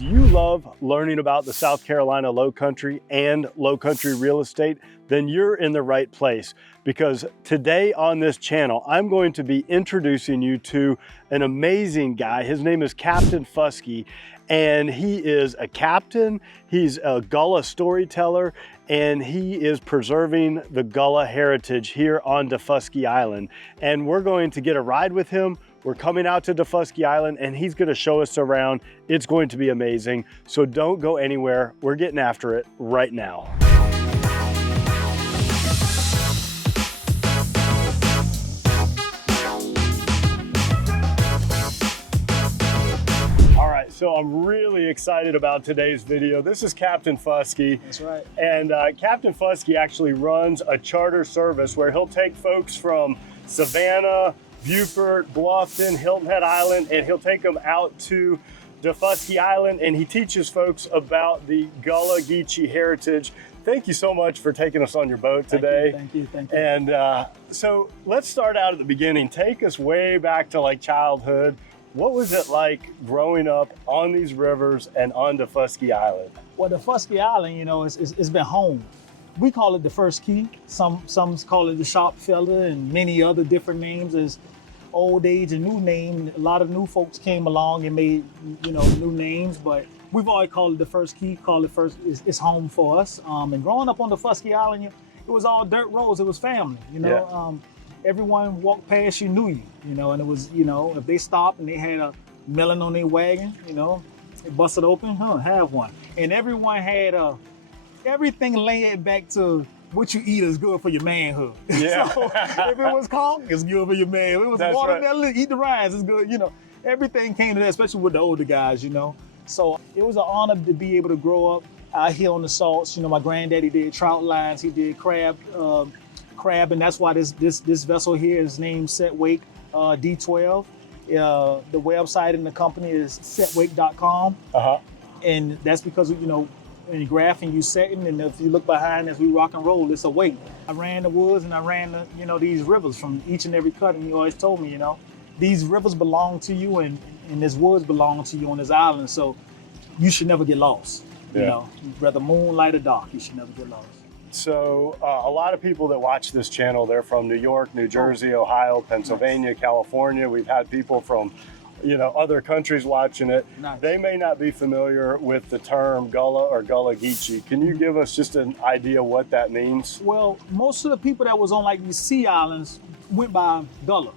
Do you love learning about the South Carolina Lowcountry and Lowcountry real estate? Then you're in the right place, because today on this channel, I'm going to be introducing you to an amazing guy. His name is Captain Fuskie, and he is a captain, he's a Gullah storyteller, and he is preserving the Gullah heritage here on Daufuskie Island. And we're going to get a ride with him. We're coming out to Daufuskie Island and he's gonna show us around. It's going to be amazing. So don't go anywhere. We're getting after it right now. All right, so I'm really excited about today's video. This is Captain Fuskie. That's right. And Captain Fuskie actually runs a charter service where he'll take folks from Savannah, Beaufort, Bluffton, Hilton Head Island, and he'll take them out to Daufuskie Island, and he teaches folks about the Gullah Geechee heritage. Thank you so much for taking us on your boat today. Thank you. And so let's start out at the beginning. Take us way back to like childhood. What was it like growing up on these rivers and on Daufuskie Island? Well, Daufuskie Island, you know, it's been home. We call it the first key. Some call it the shop fella, and many other different names as old age and new name. A lot of new folks came along and made, you know, new names, but we've always called it the first key. Call it first. It's home for us. And growing up on Daufuskie Island, it was all dirt roads. It was family. You know, yeah. Everyone walked past you knew you. You know, and it was, you know, if they stopped and they had a melon on their wagon, you know, they busted open, have one, and everyone had everything led back to what you eat is good for your manhood. Yeah. So if it was conch, it's good for your man. If it was That's watermelon, right. Eat the rice, it's good. You know, everything came to that, especially with the older guys, you know. So it was an honor to be able to grow up out here on the salts. You know, my granddaddy did trout lines, he did crab, and that's why this vessel here is named Set Wake D12. The website in the company is setwake.com. And that's because, you know, when you graph and you setting, and if you look behind as we rock and roll, it's a weight. I ran the woods and I ran the, you know, these rivers from each and every cut, and you always told me, you know, these rivers belong to you and this woods belong to you on this island, so you should never get lost. Yeah. You know, whether moonlight or dark, you should never get lost. So a lot of people that watch this channel, they're from New York, New Jersey, Ohio, Pennsylvania, California. We've had people from, you know, other countries watching it. Nice. They may not be familiar with the term Gullah or Gullah Geechee. Can you give us just an idea what that means? Well, most of the people that was on like these sea islands went by Gullah.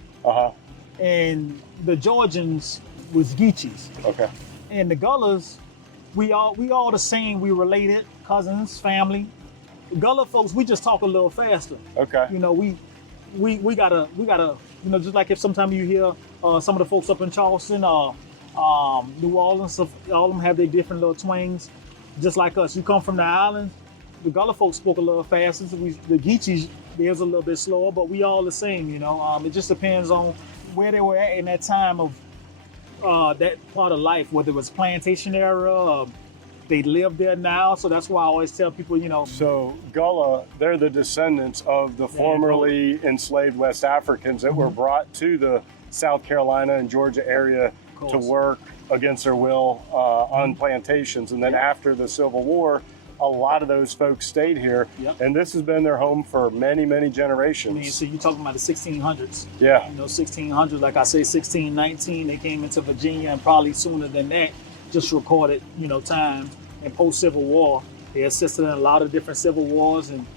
And the Georgians was Geechees. Okay. And the Gullahs, we all the same. We related, cousins, family. The Gullah folks, we just talk a little faster. Okay. You know, we gotta, you know, just like if sometimes you hear some of the folks up in Charleston, New Orleans, all of them have their different little twangs, just like us. You come from the island, the Gullah folks spoke a little faster. The Geechees, theirs a little bit slower, but we all the same, you know. It just depends on where they were at in that time of that part of life, whether it was plantation era, they live there now, so that's why I always tell people, you know. So Gullah, they're the descendants of the formerly enslaved West Africans that were brought to the South Carolina and Georgia area to work against their will on plantations. And then after the Civil War, a lot of those folks stayed here. And this has been their home for many, many generations. I mean, so you're talking about the 1600s. Yeah. You know, 1600s, like I say, 1619, they came into Virginia, and probably sooner than that, just recorded, you know, time. And post-Civil War, they assisted in a lot of different civil wars, and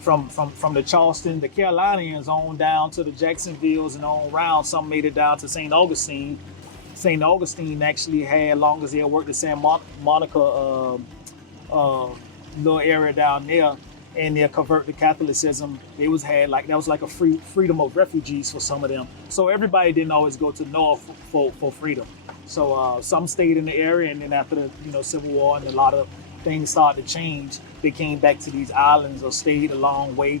from the Charleston, the Carolinians on down to the Jacksonvilles and on around, some made it down to St. Augustine. St. Augustine actually had, long as they had worked at San Monica, little area down there, and they convert to Catholicism. They that was like a freedom of refugees for some of them. So everybody didn't always go to North for freedom. So some stayed in the area, and then after the, you know, Civil War and a lot of things started to change, they came back to these islands or stayed a long way.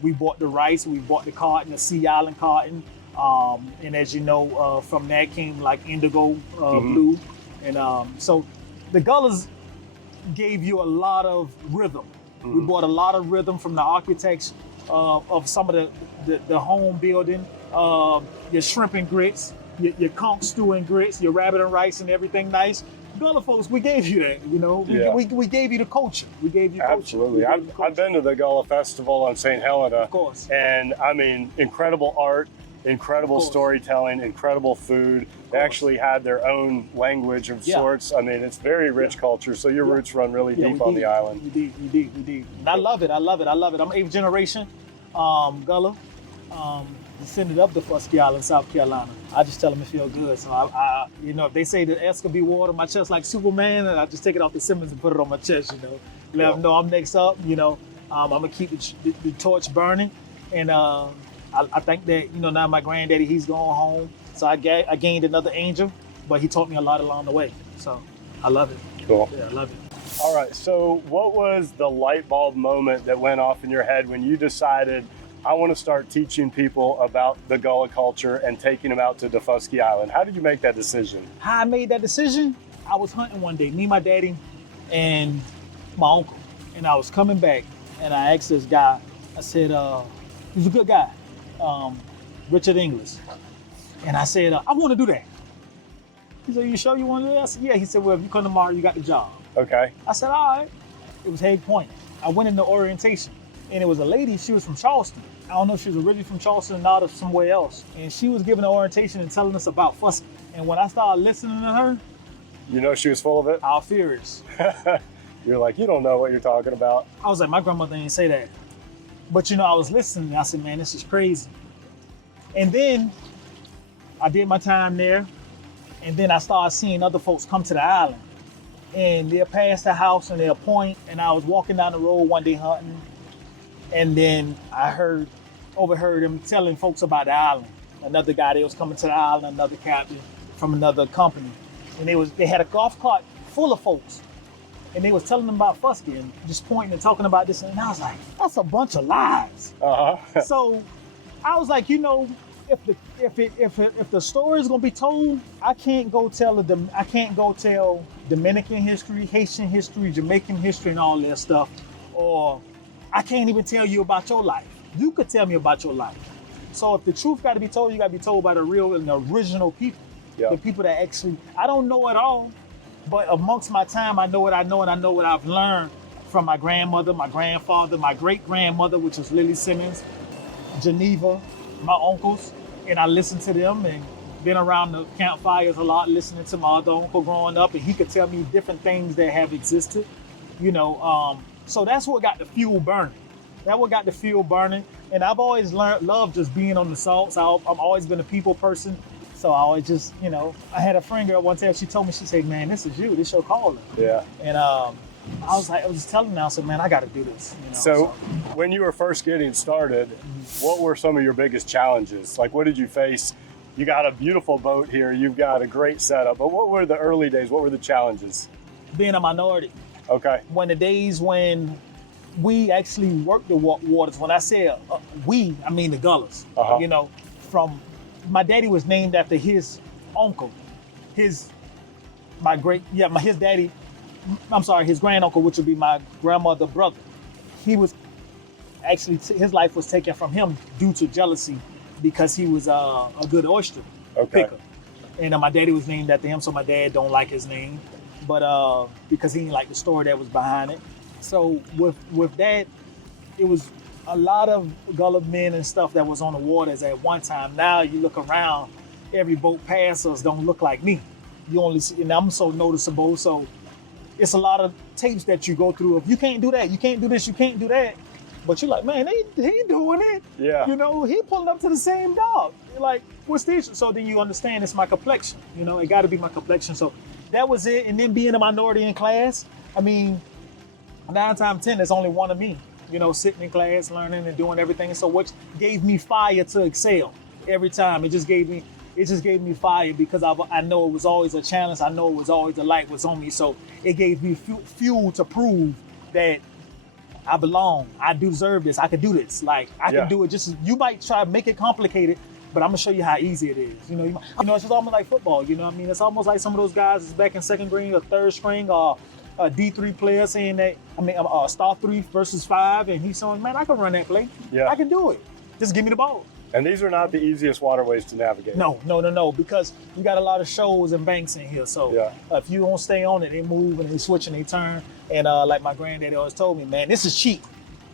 We bought the rice, we bought the cotton, the Sea Island cotton, and as you know, from that came like indigo blue, and so the Gullahs gave you a lot of rhythm. We bought a lot of rhythm from the architects of some of the home building, your shrimp and grits, your conch stew and grits, your rabbit and rice and everything nice. Gullah folks, we gave you that, you know. We gave you the culture. We gave you culture. Absolutely. I've been to the Gullah Festival on St. Helena. Of course. And I mean, incredible art, incredible storytelling, incredible food. They actually had their own language of sorts. I mean, it's very rich culture. So your roots run really deep on the island. We did. And I love it. I'm 8th generation Gullah. Descended of the Fuskie Island, South Carolina. I just tell them it feel good. So I you know, if they say the S could be water, my chest like Superman, and I just take it off the Simmons and put it on my chest, you know. Let them know I'm next up, you know. I'm gonna keep the torch burning. And I think that, you know, now my granddaddy, he's going home. So I gained another angel, but he taught me a lot along the way. So I love it. Cool. Yeah, I love it. All right, so what was the light bulb moment that went off in your head when you decided, I want to start teaching people about the Gullah culture and taking them out to Daufuskie Island? How did you make that decision? How I made that decision? I was hunting one day, me, my daddy, and my uncle. And I was coming back, and I asked this guy, I said, he's a good guy, Richard English. And I said, I want to do that. He said, you sure you want to do that? I said, yeah. He said, well, if you come tomorrow, you got the job. Okay. I said, all right. It was Hague Point. I went into orientation, and it was a lady, she was from Charleston. I don't know if she was originally from Charleston or not, or somewhere else. And she was giving an orientation and telling us about Fuskie. And when I started listening to her, you know she was full of it? I was furious. You're like, you don't know what you're talking about. I was like, my grandmother didn't say that. But you know, I was listening, and I said, man, this is crazy. And then I did my time there, and then I started seeing other folks come to the island. And they'll pass the house and they'll point, and I was walking down the road one day hunting, and then I overheard them telling folks about the island. Another guy that was coming to the island, another captain from another company. And they had a golf cart full of folks. And they was telling them about Fuskie and just pointing and talking about this. And I was like, that's a bunch of lies. Uh-huh. So I was like, you know, if the story is gonna be told, I can't go tell Dominican history, Haitian history, Jamaican history, and all that stuff. Or I can't even tell you about your life. You could tell me about your life. So if the truth got to be told, you got to be told by the real and the original people. Yeah. The people that actually, I don't know it all, but amongst my time, I know what I know, and I know what I've learned from my grandmother, my grandfather, my great-grandmother, which was Lily Simmons, Geneva, my uncles, and I listened to them and been around the campfires a lot, listening to my other uncle growing up, and he could tell me different things that have existed, you know. So that's what got the fuel burning. And I've always loved just being on the salts. I've always been a people person. So I always just, you know, I had a friend girl one time, she told me, she said, man, this is you, this your calling. Yeah. And I was just telling her, I said, man, I got to do this. You know? So when you were first getting started, what were some of your biggest challenges? Like, what did you face? You got a beautiful boat here, you've got a great setup, but what were the early days? What were the challenges? Being a minority. Okay. When the days when we actually worked the waters, when I say we, I mean the Gullahs. Uh-huh. You know, my daddy was named after his uncle. His granduncle, which would be my grandmother's brother. He was actually, his life was taken from him due to jealousy because he was a good oyster picker. And my daddy was named after him, so my dad don't like his name, but because he didn't like the story that was behind it. So with that, it was a lot of Gullah men and stuff that was on the waters at one time. Now you look around, every boat past us don't look like me. You only see, and I'm so noticeable. So it's a lot of tapes that you go through. If you can't do that, you can't do this, you can't do that. But you're like, man, he doing it. Yeah. You know, he pulling up to the same dog. You're like, what's the issue? So then you understand it's my complexion. You know, it got to be my complexion. So that was it. And then being a minority in class, I mean, 9 times 10, there's only one of me, you know, sitting in class, learning and doing everything. So what gave me fire to excel every time. It just gave me fire because I know it was always a challenge. I know it was always the light was on me. So it gave me fuel to prove that I belong. I deserve this. I can do this. Like I can do it. Just you might try to make it complicated, but I'm gonna show you how easy it is. You know, it's just almost like football. You know what I mean? It's almost like some of those guys is back in second grade or third string or a D3 player saying that, star 3 versus 5, and he's saying, man, I can run that play. Yeah. I can do it. Just give me the ball. And these are not the easiest waterways to navigate. No, because you got a lot of shoals and banks in here. So if you don't stay on it, they move and they switch and they turn. And like my granddaddy always told me, man, this is cheap.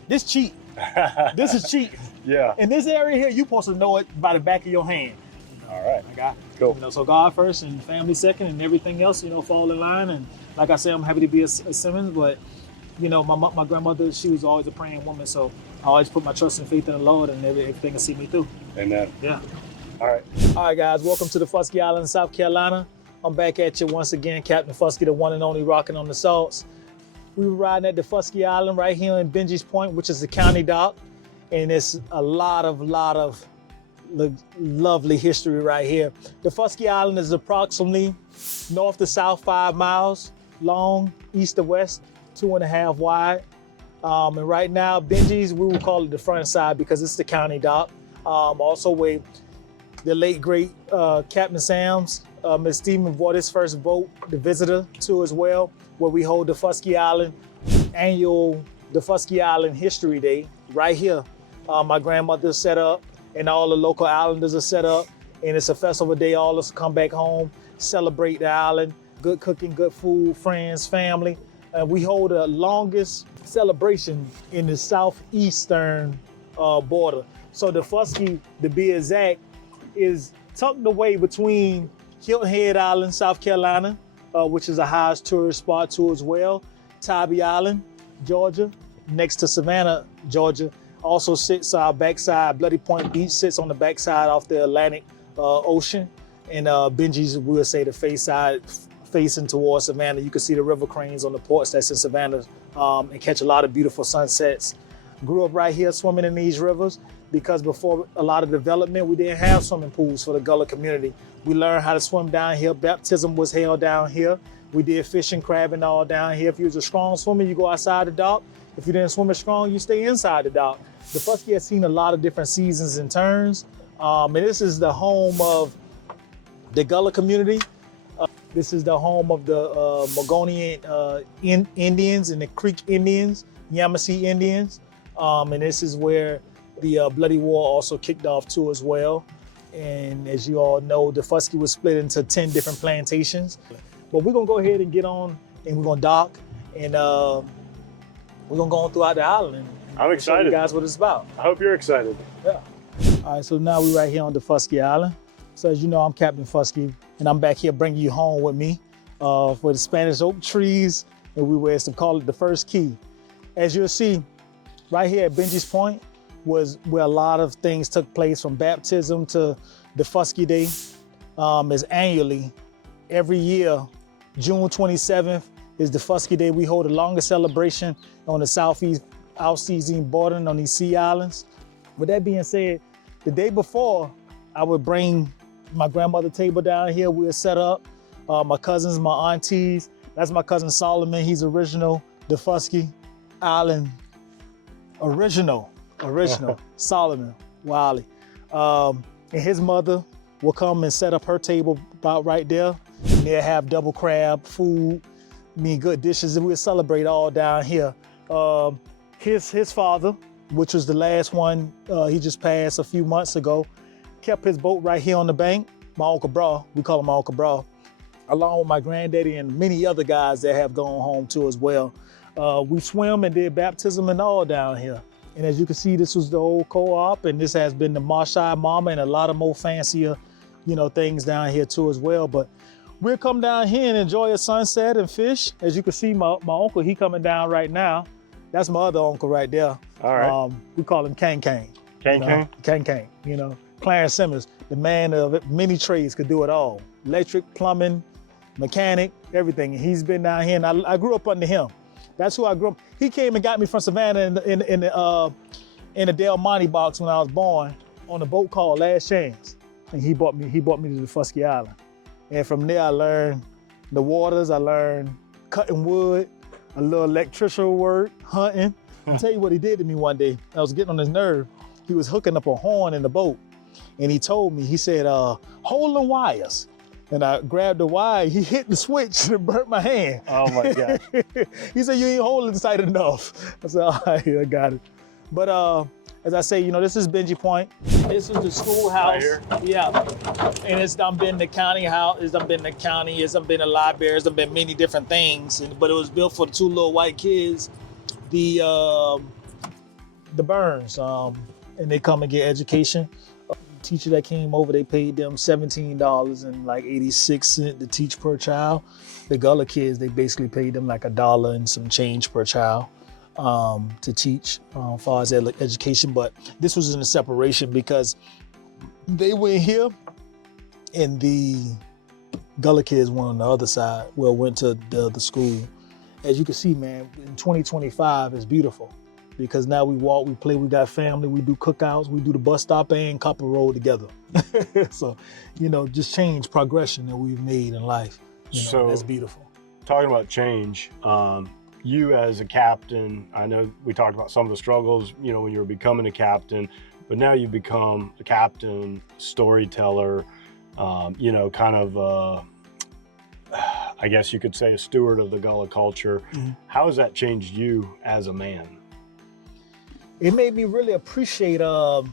This cheap. This is cheap. Yeah. In this area here, you're supposed to know it by the back of your hand. All right. I got it. Cool. So God first and family second and everything else, fall in line. And like I said, I'm happy to be a Simmons, but my grandmother, she was always a praying woman. So I always put my trust and faith in the Lord, and everything will see me through. Amen. Yeah. All right. All right, guys. Welcome to the Fuskie Island, South Carolina. I'm back at you once again, Captain Fuskie, the one and only rocking on the salts. We were riding at the Fuskie Island right here in Benji's Point, which is the county dock. And it's a lot of lovely history right here. The Fuskie Island is approximately north to south 5 miles long, east to west 2.5 wide. And right now, Benji's, we will call it the front side because it's the county dock. Also where the late great Captain Sam's, Miss Stephen brought his first boat, the Visitor, to as well, where we hold the Fuskie Island annual, the Fuskie Island History Day right here. My grandmother set up and all the local islanders are set up, and it's a festival day. All of us come back home, celebrate the island, good cooking, good food, friends, family. And we hold the longest celebration in the southeastern border. So the Fuskie, to be exact, is tucked away between Hilton Head Island, South Carolina, which is the highest tourist spot too as well. Tybee Island, Georgia, next to Savannah, Georgia. Also sits our backside, Bloody Point Beach sits on the backside off the Atlantic Ocean. And Benji's, we'll say the face side, facing towards Savannah. You can see the river cranes on the ports that's in Savannah and catch a lot of beautiful sunsets. Grew up right here swimming in these rivers because before a lot of development, we didn't have swimming pools for the Gullah community. We learned how to swim down here. Baptism was held down here. We did fishing, crabbing all down here. If you was a strong swimmer, you go outside the dock. If you didn't swim as strong, you stay inside the dock. The Fuskie has seen a lot of different seasons and turns. And this is the home of the Gullah community. This is the home of the Mogonian Indians and the Creek Indians, Yamasee Indians. And this is where the Bloody War also kicked off too as well. And as you all know, the Fuskie was split into 10 different plantations. But we're gonna go ahead and get on and we're gonna dock and we're gonna go on throughout the island. I'm excited. Show you guys what it's about. I hope you're excited. Yeah. All right, so now we're right here on the Fuskie Island. So as you know, I'm Captain Fuskie, and I'm back here bringing you home with me for the Spanish oak trees, and we were to call it the first key. As you'll see, right here at Benji's Point was where a lot of things took place, from baptism to the Fuskie Day. Is annually, every year, June 27th is the Fuskie Day. We hold the longest celebration on the southeast out-season border on these sea islands. With that being said, the day before, I would bring my grandmother table down here. We would set up my cousins, my aunties. That's my cousin Solomon. He's original, the Fuskie Island original Solomon Wiley. And his mother will come and set up her table about right there. And they'll have double crab, food, good dishes, and we'll celebrate all down here. His father, which was the last one, he just passed a few months ago, kept his boat right here on the bank. My Uncle Bra, we call him my Uncle Bra, along with my granddaddy and many other guys that have gone home too as well. We swim and did baptism and all down here. And as you can see, this was the old co-op, and this has been the Marshall Mama and a lot of more fancier, things down here too as well. But we'll come down here and enjoy a sunset and fish. As you can see, my uncle, he coming down right now. That's my other uncle right there. All right. We call him Kang Kang. Kang? Kang. Clarence Simmons, the man of many trades, could do it all. Electric, plumbing, mechanic, everything. And he's been down here, and I grew up under him. That's who I grew up. He came and got me from Savannah in the Del Monte box when I was born on a boat called Last Chance. And he brought me to the Fuskie Island. And from there I learned the waters, I learned cutting wood, a little electrical work, hunting. I'll tell you what he did to me one day. I was getting on his nerve. He was hooking up a horn in the boat. And he told me, he said, hold the wires. And I grabbed the wire, he hit the switch and burnt my hand. Oh my God. He said, you ain't holding tight enough. I said, all right, I got it. But as I say, this is Benji Point. This is the schoolhouse. Right here? Yeah. And it's done been the county house, it's done been the county, it's done been a library, it's done been many different things. But it was built for the two little white kids, the Burns, and they come and get education. Teacher that came over, they paid them $17.86 to teach per child. The Gullah kids, they basically paid them like $1 and some change per child to teach as far as education. But this was in a separation because they went here and the Gullah kids went on the other side, went to the other school. As you can see, man, in 2025, it's beautiful. Because now we walk, we play, we got family, we do cookouts, we do the bus stop and Copper Road together. So, just change, progression that we've made in life. So that's beautiful. Talking about change, you as a captain, I know we talked about some of the struggles, when you were becoming a captain, but now you've become a captain, storyteller, kind of, I guess you could say a steward of the Gullah culture. Mm-hmm. How has that changed you as a man? It made me really appreciate those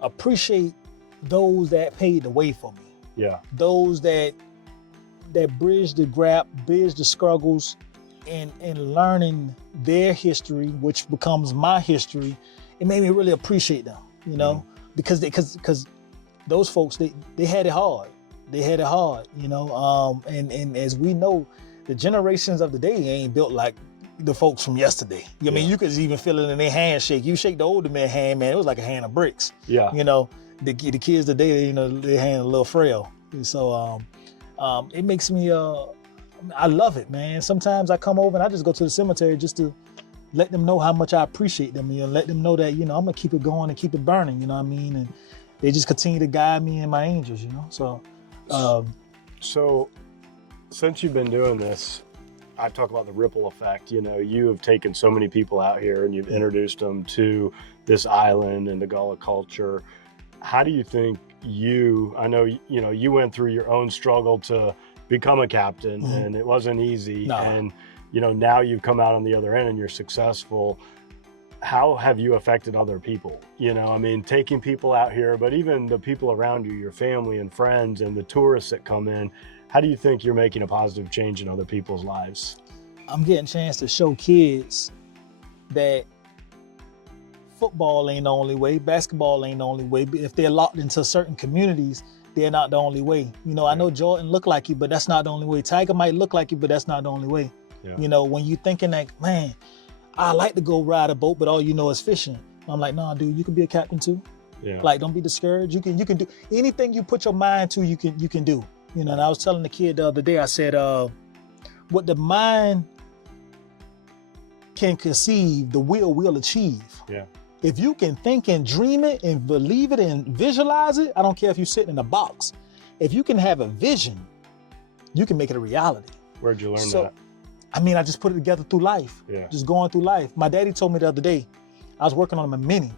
that paved the way for me. Yeah. Those that bridged the gap, bridged the struggles, and learning their history, which becomes my history. It made me really appreciate them, because those folks they had it hard. They had it hard, and as we know, the generations of the day ain't built like the folks from yesterday. I mean, you could even feel it in their handshake. You shake the older man's hand, man, it was like a hand of bricks. Yeah. The kids today, their hand a little frail. So it makes me, I love it, man. Sometimes I come over and I just go to the cemetery just to let them know how much I appreciate them. Let them know that, I'm gonna keep it going and keep it burning, you know what I mean? And they just continue to guide me and my angels, So. So since you've been doing this, I talk about the ripple effect. You have taken so many people out here and you've introduced them to this island and the Gullah culture. How do you think I know, you went through your own struggle to become a captain, mm-hmm. and it wasn't easy. No. And, now you've come out on the other end and you're successful. How have you affected other people? Taking people out here, but even the people around you, your family and friends and the tourists that come in, how do you think you're making a positive change in other people's lives? I'm getting a chance to show kids that football ain't the only way, basketball ain't the only way. If they're locked into certain communities, they're not the only way. I know Jordan look like you, but that's not the only way. Tiger might look like you, but that's not the only way. Yeah. When you thinking like, man, I like to go ride a boat, but all you know is fishing. I'm like, nah, dude, you can be a captain too. Yeah. Like, don't be discouraged. You can do anything you put your mind to, you can do. And I was telling the kid the other day, I said, what the mind can conceive, the will achieve. Yeah. If you can think and dream it and believe it and visualize it, I don't care if you're sitting in a box. If you can have a vision, you can make it a reality. Where'd you learn that? I just put it together through life. Yeah. Just going through life. My daddy told me the other day, I was working on a Mini.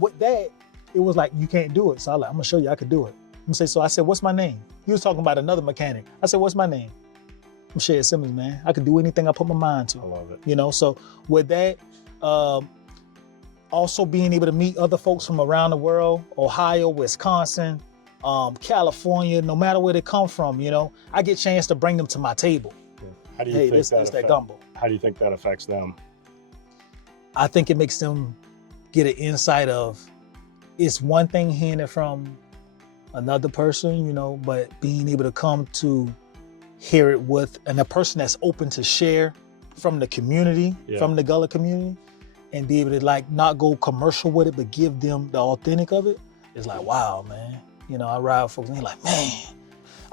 With that, it was like, you can't do it. So I'm gonna show you I could do it. So I said, what's my name? He was talking about another mechanic. I said, what's my name? I'm Shed Simmons, man. I could do anything I put my mind to. I love it. So with that, also being able to meet other folks from around the world, Ohio, Wisconsin, California, no matter where they come from, I get a chance to bring them to my table. Yeah. How do you think that gumbo. How do you think that affects them? I think it makes them get an insight of, it's one thing hearing it from another person, but being able to come to hear it with a person that's open to share from the community, from the Gullah community, and be able to not go commercial with it, but give them the authentic of it. It's like, wow, man. I ride with folks and they're like, man,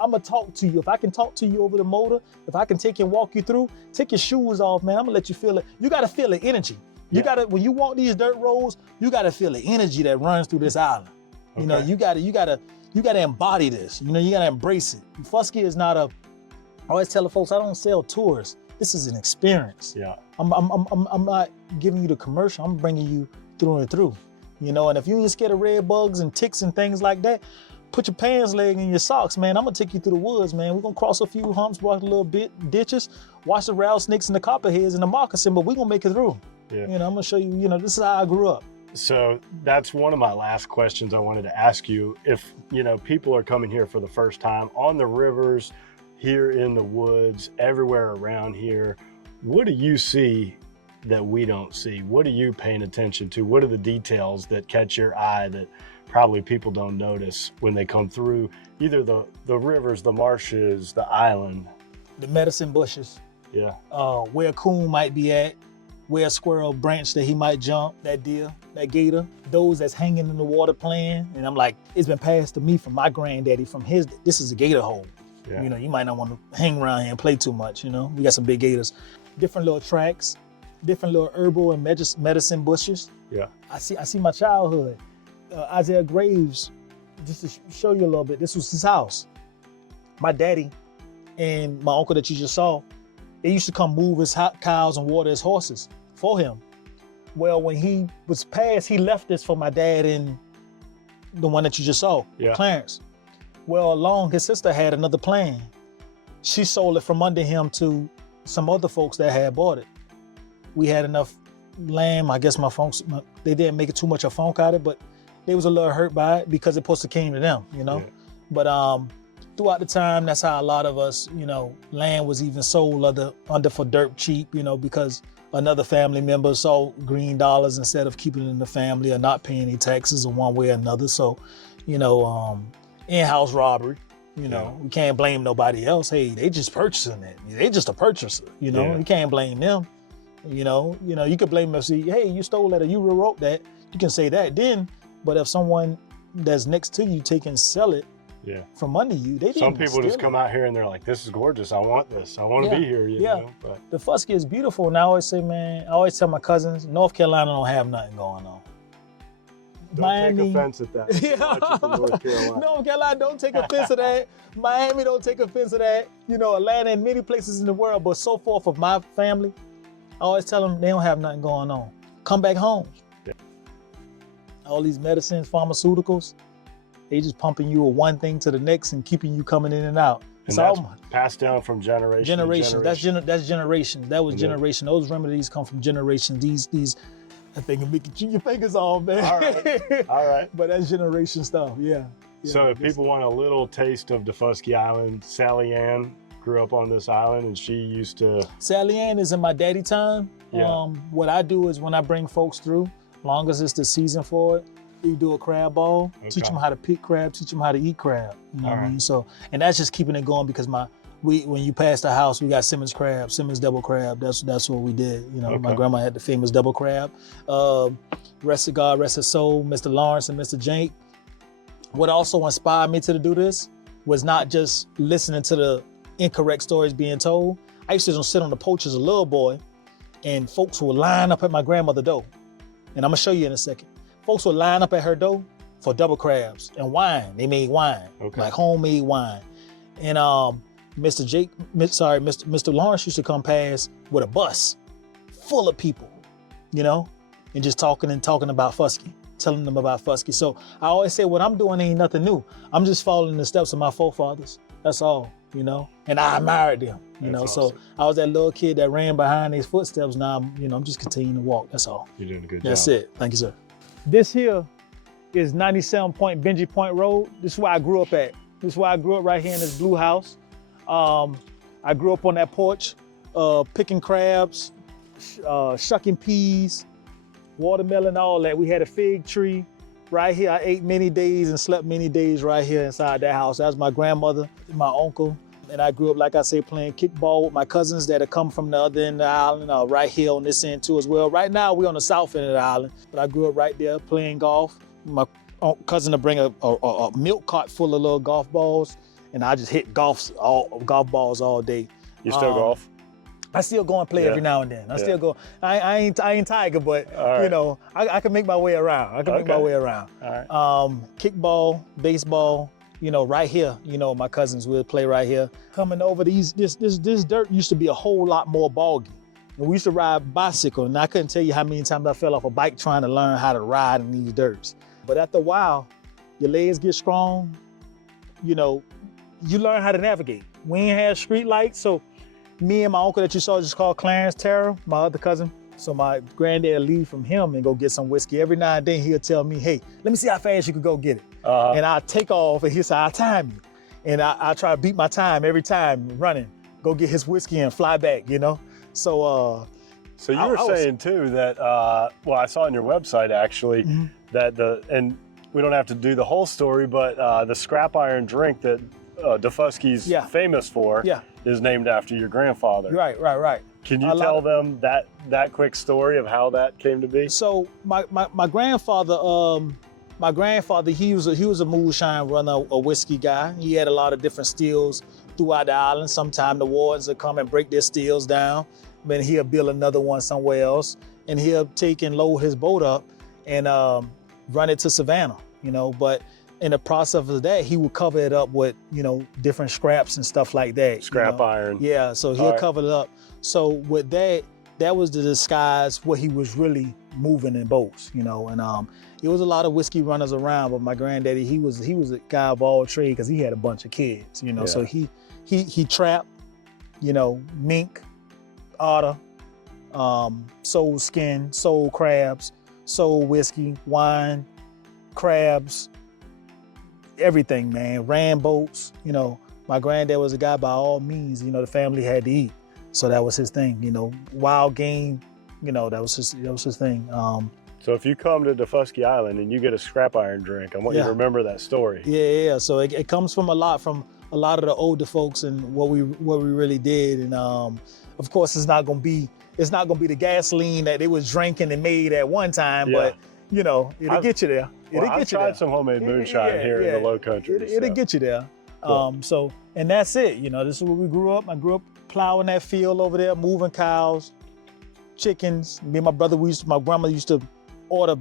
I'm gonna talk to you. If I can talk to you over the motor, if I can take you and walk you through, take your shoes off, man. I'm gonna let you feel it. You gotta feel the energy. You gotta, when you walk these dirt roads, you gotta feel the energy that runs through this island. Okay. You gotta embody this. You gotta embrace it. Fuskie is not I always tell the folks, I don't sell tours. This is an experience. Yeah. I'm not giving you the commercial. I'm bringing you through and through. And if you ain't scared of red bugs and ticks and things like that, put your pants leg in your socks, man. I'm gonna take you through the woods, man. We're gonna cross a few humps, walk a little bit, ditches, watch the rattlesnakes and the copperheads and the moccasin, but we're gonna make it through. Yeah. I'm gonna show you, this is how I grew up. So that's one of my last questions I wanted to ask you. If, you know, people are coming here for the first time on the rivers, here in the woods, everywhere around here, what do you see that we don't see? What are you paying attention to? What are the details that catch your eye that probably people don't notice when they come through either the rivers, the marshes, the island? The medicine bushes. Yeah. Where a coon might be at, where a squirrel branch that he might jump, that deer, that gator, those that's hanging in the water playing. And I'm like, it's been passed to me from my granddaddy, from his, this is a gator hole. Yeah. You know, you might not want to hang around here and play too much, you know? We got some big gators. Different little tracks, different little herbal and medicine bushes. Yeah. I see my childhood. Isaiah Graves, just to show you a little bit, this was his house. My daddy and my uncle that you just saw, they used to come move his cows and water his horses for him. Well, when he was passed, he left this for my dad and the one that you just saw, Yeah. Clarence. Well, along his sister had another plan. She sold it from under him to some other folks that had bought it. We had enough land, I guess my folks, they didn't make it too much of a funk out of it, but they was a little hurt by it because it supposed to came to them, you know? Yeah. But throughout the time, that's how a lot of us, you know, land was even sold under for dirt cheap, you know, because another family member saw green dollars instead of keeping it in the family or not paying any taxes in one way or another. So, you know, in-house robbery, you know, we can't blame nobody else. Hey, they just purchasing it. They just a purchaser, you know, Yeah. you can't blame them. You know, you could blame them and say, hey, you stole that or you rewrote that. You can say that then, but if someone that's next to you take and sell it, Yeah. from under you, they didn't Some people steal just it. come out here and they're like, this is gorgeous. I want this. I want to Yeah. be here. You know? But The Fuskie is beautiful. And I always say, man, I always tell my cousins, North Carolina don't have nothing going on. don't take offense at that. Yeah. Watch it from North Carolina. North Carolina don't take offense to that. Miami don't take offense to that. You know, Atlanta and many places in the world, but so far for my family, I always tell them they don't have nothing going on. Come back home. Yeah. All these medicines, pharmaceuticals, they just pumping you one thing to the next and keeping you coming in and out. And that's passed down from generation to Generations. generation. That's generations. That was Yeah. generation. Those remedies come from generations. These I think I'm making your fingers off, man. All right. All right. But that's generation stuff. Yeah. So if people want a little taste of Daufuskie Island, Sally Ann grew up on this island and she used to... Sally Ann is in my daddy time. Yeah. What I do is when I bring folks through, long as it's the season for it, we do a crab ball, teach them how to pick crab, teach them how to eat crab. You know what I mean? So, and that's just keeping it going because when you pass the house, we got Simmons crab, Simmons double crab. That's what we did. You know, my grandma had the famous double crab. Rest of God, rest his soul, Mr. Lawrence and Mr. Jank. What also inspired me to do this was not just listening to the incorrect stories being told. I used to sit on the porch as a little boy and folks would line up at my grandmother's door. And I'm gonna show you in a second. Folks would line up at her door for double crabs and wine. They made wine, like homemade wine. And Mr. Lawrence used to come past with a bus full of people, you know, and just talking about Fuskie, telling them about Fuskie. So I always say what I'm doing ain't nothing new. I'm just following the steps of my forefathers. That's all, you know, and I admired them, you know. awesome. So I was that little kid that ran behind these footsteps. Now, I'm just continuing to walk. That's all. You're doing a good job. That's it. Thank you, sir. This here is 97 Benji Point Road. This is where I grew up at. This is where I grew up right here in this blue house. I grew up on that porch, picking crabs, shucking peas, watermelon, all that. We had a fig tree right here. I ate many days and slept many days right here inside that house. That was my grandmother, my uncle. And I grew up, like I say, playing kickball with my cousins that had come from the other end of the island, right here on this end too as well. Right now, we're on the south end of the island, but I grew up right there playing golf. My cousin would bring a milk cart full of little golf balls, and I just hit golf balls all day. You still golf? I still go and play every now and then. I still go. I ain't Tiger, but you know, I can make my way around. I can make my way around. All right. Kickball, baseball. You know, right here. You know, my cousins would play right here. Coming over this dirt used to be a whole lot more boggy. And we used to ride bicycle, and I couldn't tell you how many times I fell off a bike trying to learn how to ride in these dirts. But after a while, your legs get strong. You know, you learn how to navigate. We ain't have street lights, so me and my uncle that you saw just called Clarence Terrell, my other cousin, So my granddad leave from him and go get some whiskey. Every now and then he'll tell me, hey, let me see how fast you can go get it. And I take off and he'll say, I'll time you. And I try to beat my time every time running, go get his whiskey and fly back, you know? So you were saying too that, well, I saw on your website actually, that and we don't have to do the whole story, but the scrap iron drink that Daufuskie's famous for is named after your grandfather. Right. Can you tell them that quick story of how that came to be? So my grandfather, he was a moonshine runner, a whiskey guy. He had a lot of different stills throughout the island. Sometimes the wardens would come and break their stills down, then he'll build another one somewhere else, and he'll take and load his boat up and run it to Savannah, you know. But in the process of that, he would cover it up with, you know, different scraps and stuff like that. Scrap iron. Yeah, so he'll cover it up. So with that, that was to disguise what he was really moving in boats, you know. And it was a lot of whiskey runners around, but my granddaddy, he was a guy of all trade because he had a bunch of kids, you know. So he trapped, you know, mink, otter, sold skin, sold crabs, sold whiskey, wine, crabs, everything, man. Ran boats, you know. My granddad was a guy by all means, you know, the family had to eat. So that was his thing, you know, wild game, you know, that was his thing. So if you come to Daufuskie Island and you get a scrap iron drink, I want you to remember that story. Yeah. So it comes from a lot of the older folks and what we really did. And of course, it's not gonna be the gasoline that they was drinking and made at one time, but you know, it'll get you there. I've tried some homemade moonshine here in the Lowcountry. It'll get you there. Cool. And that's it. You know, this is where we grew up. I grew up plowing that field over there, moving cows, chickens. Me and my brother, my grandma used to order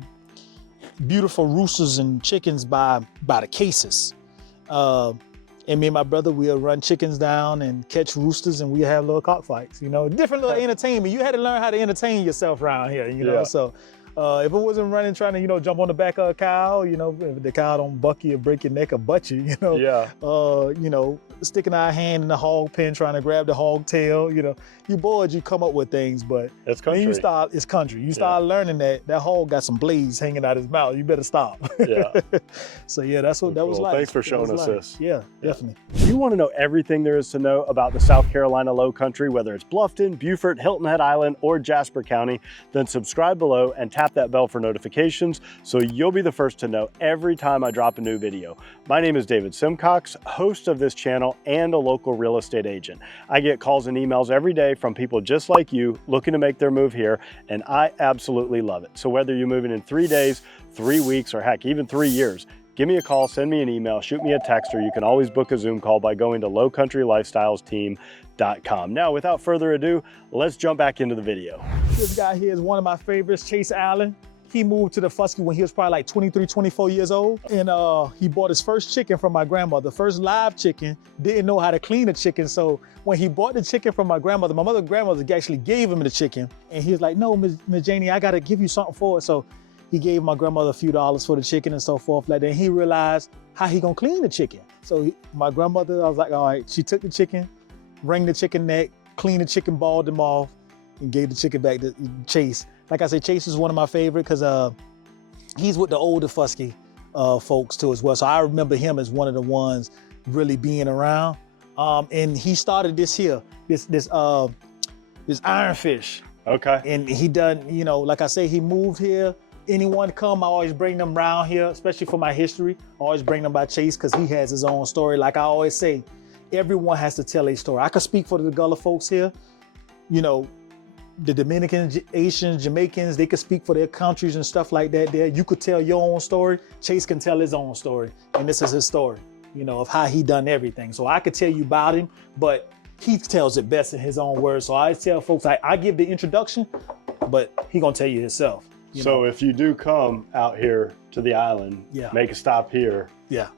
beautiful roosters and chickens by the cases. And me and my brother, we'll run chickens down and catch roosters, and we have little cockfights, you know, different little entertainment. You had to learn how to entertain yourself around here, you know. So if it wasn't running, trying to, you know, jump on the back of a cow, you know, if the cow don't buck you or break your neck or butt you, you know. You know, sticking our hand in the hog pen, trying to grab the hog tail, you know. You bored, you come up with things, but it's country. It's country. You start learning that hog got some blades hanging out his mouth. You better stop. So that's what that was like. Thanks for showing us this. Yeah, definitely. If you want to know everything there is to know about the South Carolina Lowcountry, whether it's Bluffton, Beaufort, Hilton Head Island, or Jasper County, then subscribe below and tap that bell for notifications so you'll be the first to know every time I drop a new video. My name is David Simcox, host of this channel and a local real estate agent. I get calls and emails every day from people just like you looking to make their move here, and I absolutely love it. So whether you're moving in 3 days, 3 weeks, or heck, even 3 years, give me a call, send me an email, shoot me a text, or you can always book a Zoom call by going to lowcountrylifestylesteam.com. Now, without further ado, let's jump back into the video. This guy here is one of my favorites, Chase Allen. He moved to Fuskie when he was probably like 23, 24 years old. And he bought his first chicken from my grandmother, first live chicken, didn't know how to clean a chicken. So when he bought the chicken from my grandmother actually gave him the chicken. And he was like, no, Ms. Janie, I gotta give you something for it. So he gave my grandmother a few dollars for the chicken and so forth. Like then he realized how he gonna clean the chicken. So my grandmother, I was like, all right, she took the chicken, wring the chicken neck, cleaned the chicken, balled them off, and gave the chicken back to Chase. Like I said, Chase is one of my favorite because he's with the older Fuskie folks too as well. So I remember him as one of the ones really being around. And he started this ironfish. Okay. And he done, you know, like I say, he moved here. Anyone come, I always bring them around here, especially for my history. I always bring them by Chase because he has his own story. Like I always say, everyone has to tell a story. I could speak for the Gullah folks here, you know, the Dominicans, Asians, Jamaicans, they could speak for their countries and stuff like that there. You could tell your own story. Chase can tell his own story. And this is his story, you know, of how he done everything. So I could tell you about him, but he tells it best in his own words. So I tell folks, I give the introduction, but he gonna tell you himself. So if you do come out here to the island, make a stop here. Yeah.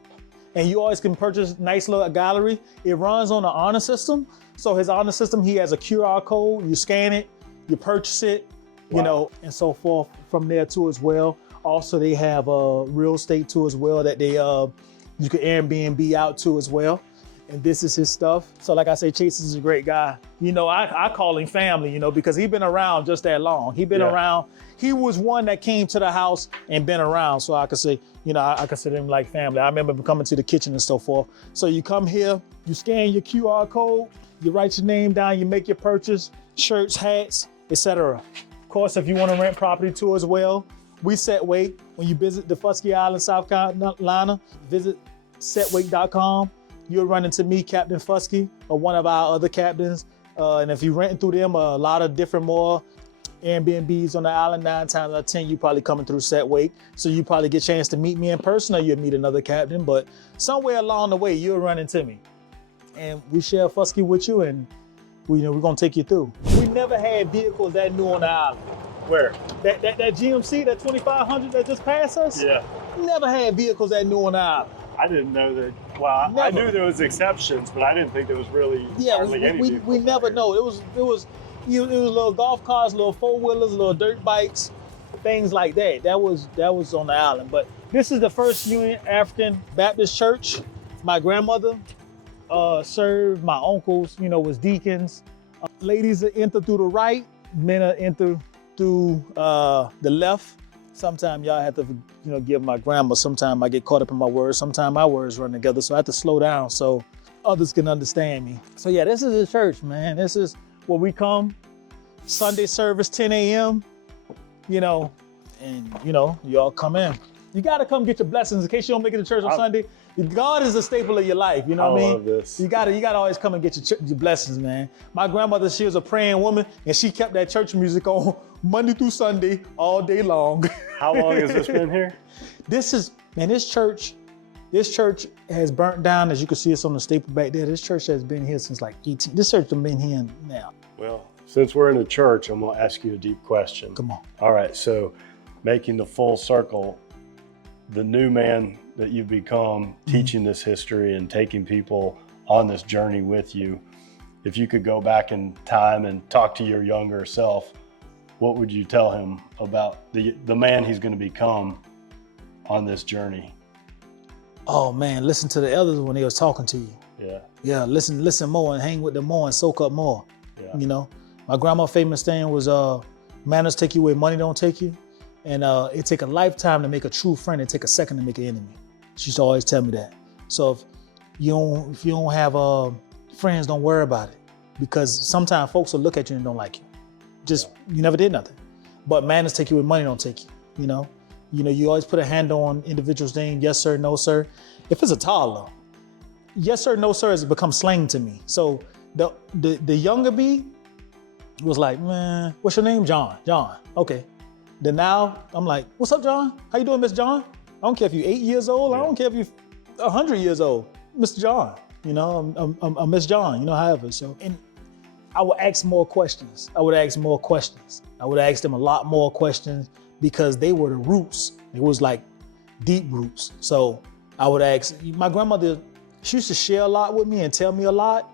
And you always can purchase nice little gallery. It runs on an honor system. So his honor system, he has a QR code, you scan it, you purchase it, you know, and so forth from there too as well. Also, they have real estate too as well that they you can Airbnb out to as well. and this is his stuff. So like I say, Chase is a great guy. You know, I call him family, you know, because he's been around just that long. He been around. He was one that came to the house and been around. So I could say, you know, I consider him like family. I remember coming to the kitchen and so forth. So you come here, you scan your QR code, you write your name down, you make your purchase, shirts, hats, etc. Of course, if you want to rent property too as well, we set weight. When you visit Daufuskie Island, South Carolina, visit setweight.com. You'll run into me, Captain Fuskie, or one of our other captains. And if you're renting through them, a lot of different more Airbnbs on the island, 9 times out of 10, you probably coming through Setweight. So you probably get a chance to meet me in person, or you'll meet another captain, but somewhere along the way, you'll run into me. And we share Fuskie with you, and we're gonna take you through. We never had vehicles that new on the island. Where? That GMC, that 2500 that just passed us? Yeah. Never had vehicles that new on the island. I didn't know that. Well, I knew there was exceptions, but I didn't think there was really hardly any vehicles we never there. know. It was little golf cars, little 4-wheelers, little dirt bikes, things like that. That was on the island. But this is the First Union African Baptist Church. My grandmother served. My uncles, was deacons. Ladies enter through the right, men enter through the left. Sometimes y'all have to, give my grandma. Sometimes I get caught up in my words. Sometimes my words run together, so I have to slow down so others can understand me. So yeah, this is the church, man. This is where we come. Sunday service, 10 a.m. And y'all come in. You gotta come get your blessings in case you don't make it to church on Sunday. God is a staple of your life, you know what I mean? I love this. You gotta always come and get your blessings, man. My grandmother, she was a praying woman, and she kept that church music on Monday through Sunday, all day long. How long has this been here? This church has burnt down, as you can see it's on the staple back there. This church has been here since like 18. This church has been here now. Well, since we're in a church, I'm gonna ask you a deep question. Come on. All right, so making the full circle, the new man that you've become, teaching this history and taking people on this journey with you, if you could go back in time and talk to your younger self, what would you tell him about the man he's going to become on this journey? Oh man, listen to the elders when they was talking to you. Yeah. Yeah, listen more and hang with them more and soak up more. Yeah. My grandma's famous saying was, manners take you where money don't take you. And it take a lifetime to make a true friend. It take a second to make an enemy. She used to always tell me that. So if you don't have friends, don't worry about it, because sometimes folks will look at you and don't like you. You never did nothing. But manners take you where money don't take you. You always put a hand on individual's name. Yes sir, no sir. If it's a toddler, yes sir, no sir has become slang to me. So the younger me was like, man, what's your name? John. Okay. Then now I'm like, what's up, John? How you doing, Miss John? I don't care if you're 8 years old. Yeah. I don't care if you're 100 years old. Mr. John, I'm Miss John, however. So, and I would ask more questions. I would ask them a lot more questions, because they were the roots. It was like deep roots. So I would ask, my grandmother, she used to share a lot with me and tell me a lot.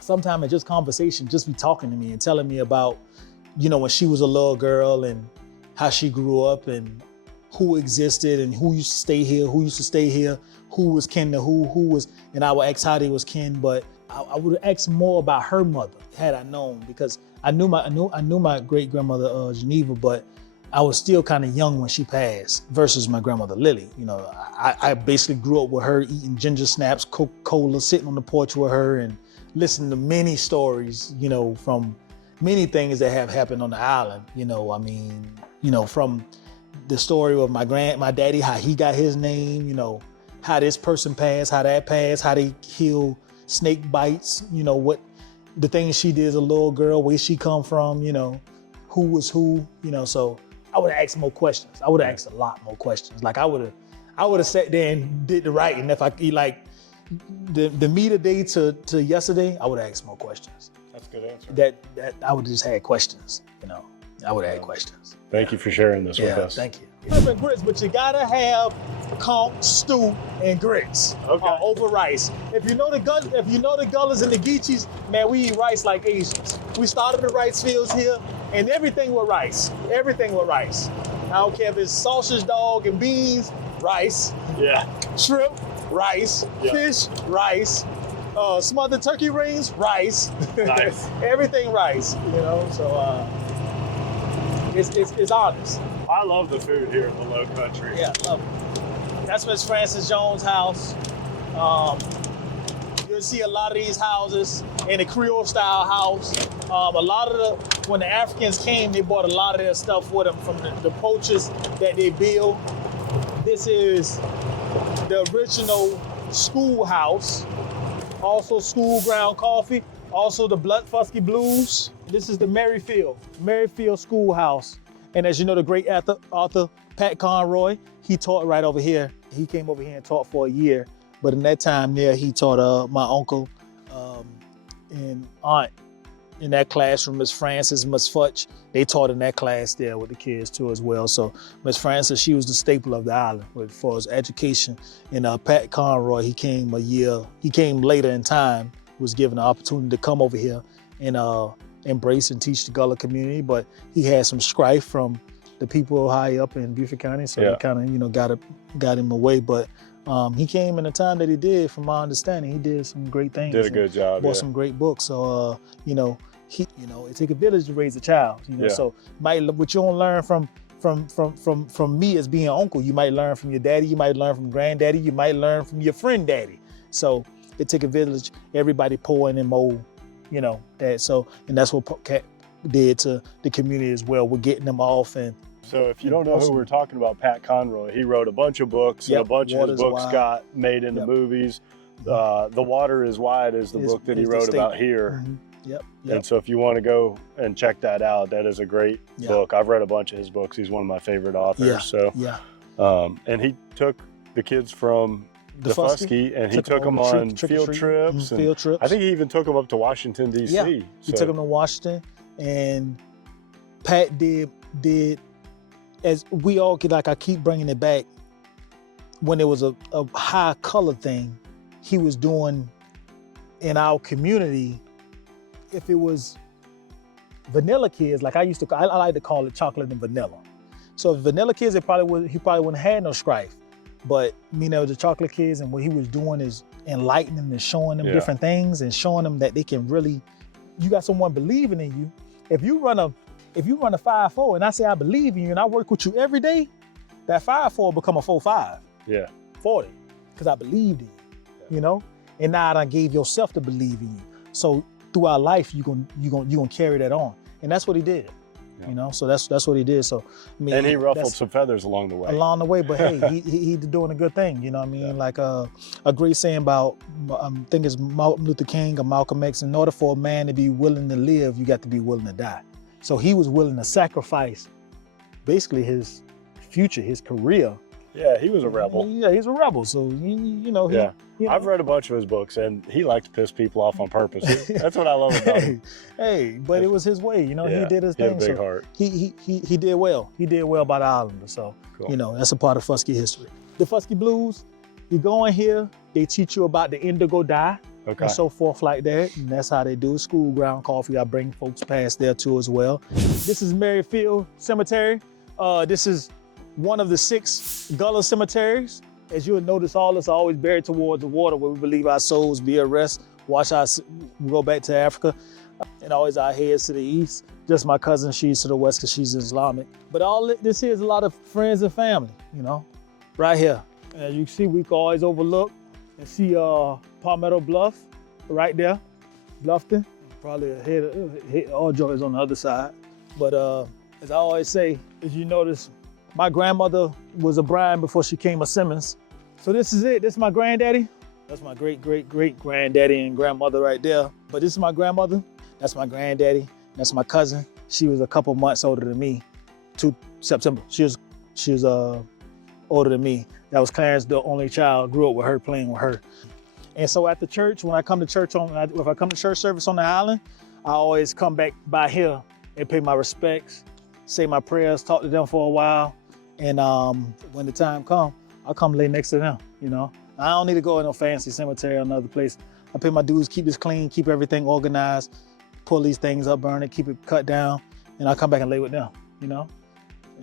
Sometimes it's just conversation, just be talking to me and telling me about, when she was a little girl and how she grew up and who existed and who used to stay here, who was kin to who was, and I would ask how they was kin, but I would ask more about her mother had I known, because I knew my great grandmother Geneva, but I was still kind of young when she passed versus my grandmother Lily. I basically grew up with her eating ginger snaps, Coca-Cola, sitting on the porch with her and listening to many stories, from many things that have happened on the island. From the story of my daddy, how he got his name, how this person passed, how that passed, how they heal snake bites, what the things she did as a little girl, where she come from, who was who, so I would have asked more questions. I would have asked a lot more questions. Like I would have sat there and did the writing. If I like the me today to yesterday, I would have asked more questions. That's a good answer. That I would have just had questions, I would have had questions. Thank you for sharing this with us. Thank you. And grits, but you gotta have conch, stew, and grits over rice. If you know the Gullahs and the Geechees, man, we eat rice like Asians. We started the rice fields here, and everything with rice. Everything with rice. I don't care if it's sausage dog and beans, rice. Yeah. Shrimp, rice. Yeah. Fish, rice. Smothered turkey rings, rice. Nice. Everything rice, you know, so it's honest. I love the food here in the Low Country. Yeah, love it. That's Miss Frances Jones' house. You'll see a lot of these houses in a Creole style house. When the Africans came, they brought a lot of their stuff with them from the poachers that they build. This is the original schoolhouse. Also school ground coffee. Also the Fuskie Blues. This is the Merrifield Schoolhouse. And as you know, the great author Pat Conroy, he taught right over here. He came over here and taught for a year. But in that time there, he taught my uncle and aunt in that classroom, Miss Frances, Miss Futch. They taught in that class there with the kids too as well. So Miss Frances, she was the staple of the island as far as education. And Pat Conroy, he came later in time, was given the opportunity to come over here and embrace and teach the Gullah community. But he had some strife from the people high up in Beaufort County, so he kind of, got him away. But he came in the time that he did, from my understanding. He did some great things. Did a good job. Bought some great books. So it takes a village to raise a child. So what you don't learn from me as being an uncle, you might learn from your daddy, you might learn from granddaddy, you might learn from your friend daddy. So it took a village, everybody pouring and mold, that. So, and that's what Capt did to the community as well. We're getting them off. And so if you don't know who we're talking about, Pat Conroy, he wrote a bunch of books, and a bunch of his books got made into movies. The Water is Wide is the book that he wrote about here. Yep. And so if you want to go and check that out, that is a great book. I've read a bunch of his books. He's one of my favorite authors. And he took the kids from the Fuskie and he took them on field trips. I think he even took them up to Washington, D.C. Yeah, he took them to Washington, and Pat did, as we all get, I keep bringing it back, when there was a high color thing, he was doing in our community. If it was vanilla kids, like I like to call it chocolate and vanilla. So if vanilla kids, he probably wouldn't have had no strife. But the chocolate kids, and what he was doing is enlightening and showing them different things and showing them that they can really, you got someone believing in you. If you run a 5.4 and I say I believe in you and I work with you every day, that 5.4 become a 4.5. Yeah. 40, because I believed in you, and now I gave yourself to believe in you. So throughout life, you gonna carry that on, and that's what he did. So that's what he did. So and he ruffled some feathers along the way. But hey, he doing a good thing. Like a great saying about, I think it's Martin Luther King or Malcolm X. In order for a man to be willing to live, you got to be willing to die. So he was willing to sacrifice, basically his future, his career. Yeah, he was a rebel. Yeah, he's a rebel. So I've read a bunch of his books, and he liked to piss people off on purpose. That's what I love about him. But it was his way. He did his thing. He had a big heart. He did well. He did well by the Islanders. So cool. That's a part of Fuskie history. The Fuskie Blues, you go in here, they teach you about the indigo dye. And so forth like that, and that's how they do it. School ground coffee, I bring folks past there too as well. This is Merrifield Cemetery. This is one of the 6 Gullah cemeteries. As you'll notice, all this are always buried towards the water, where we believe our souls be at rest. We go back to Africa, and always our heads to the east. Just my cousin, she's to the west because she's Islamic. But all this here is a lot of friends and family, right here. And as you can see, we can always overlook and see Palmetto Bluff right there, Bluffton. Probably a all joys on the other side. But as I always say, as you notice, my grandmother was a Bryan before she came a Simmons. So this is it. This is my granddaddy. That's my great granddaddy and grandmother right there. But this is my grandmother. That's my granddaddy. That's my cousin. She was a couple months older than me. September. She was older than me. That was Clarence, the only child. Grew up with her, playing with her. And so at the church, when I come to church if I come to church service on the island, I always come back by here and pay my respects, say my prayers, talk to them for a while. And when the time comes, I'll come lay next to them, I don't need to go in no fancy cemetery or another place. I pay my dues, keep this clean, keep everything organized, pull these things up, burn it, keep it cut down, and I'll come back and lay with them,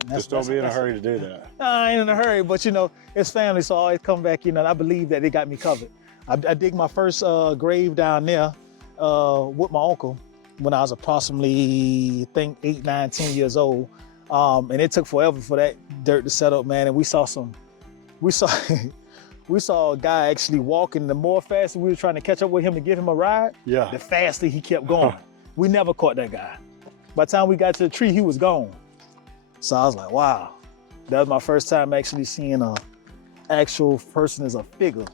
Just don't be in a hurry to do that. I ain't in a hurry, but it's family, so I always come back, I believe that they got me covered. I dig my first grave down there with my uncle when I was approximately, I think, 8, 9, 10 years old. And it took forever for that dirt to set up, man. And we saw we saw a guy actually walking. The more faster we were trying to catch up with him to give him a ride, the faster he kept going. We never caught that guy. By the time we got to the tree, he was gone. So I was like, wow. That was my first time actually seeing an actual person as a figure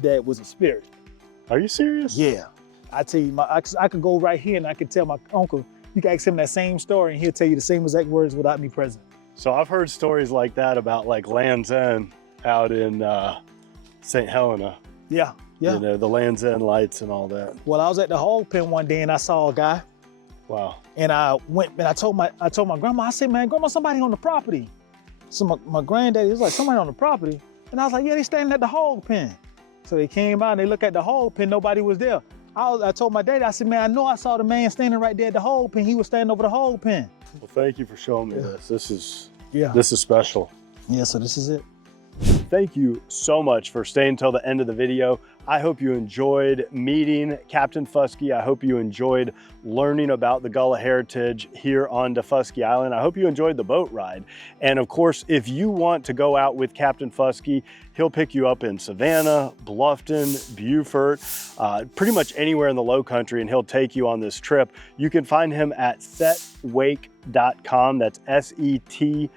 that was a spirit. Are you serious? Yeah. I tell you, I could go right here and I could tell my uncle, you can ask him that same story and he'll tell you the same exact words without me present. So I've heard stories like that about like Land's End out in St. Helena. Yeah, yeah. You know, the Land's End lights and all that. Well, I was at the hog pen one day and I saw a guy. Wow. And I went and I told my grandma, I said, man, grandma, somebody on the property. So my granddaddy was like, somebody on the property? And I was like, yeah, they standing at the hog pen. So they came out and they looked at the hog pen, nobody was there. I told my daddy, I said, man, I know I saw the man standing right there at the hog pen. He was standing over the hog pen. Well, thank you for showing me this. This is special. Yeah, so this is it. Thank you so much for staying till the end of the video. I hope you enjoyed meeting Captain Fuskie. I hope you enjoyed learning about the Gullah heritage here on Daufuskie Island. I hope you enjoyed the boat ride. And of course, if you want to go out with Captain Fuskie, he'll pick you up in Savannah, Bluffton, Beaufort, pretty much anywhere in the Lowcountry, and he'll take you on this trip. You can find him at setwake.com. That's SETWAKE.com.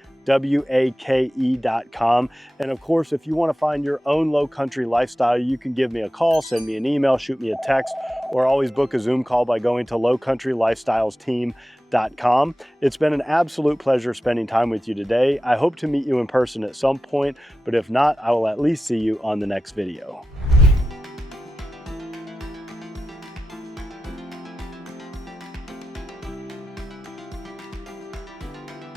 And of course, if you want to find your own low country lifestyle, you can give me a call, send me an email, shoot me a text, or always book a Zoom call by going to lowcountrylifestylesteam.com. It's been an absolute pleasure spending time with you today. I hope to meet you in person at some point, but if not, I will at least see you on the next video.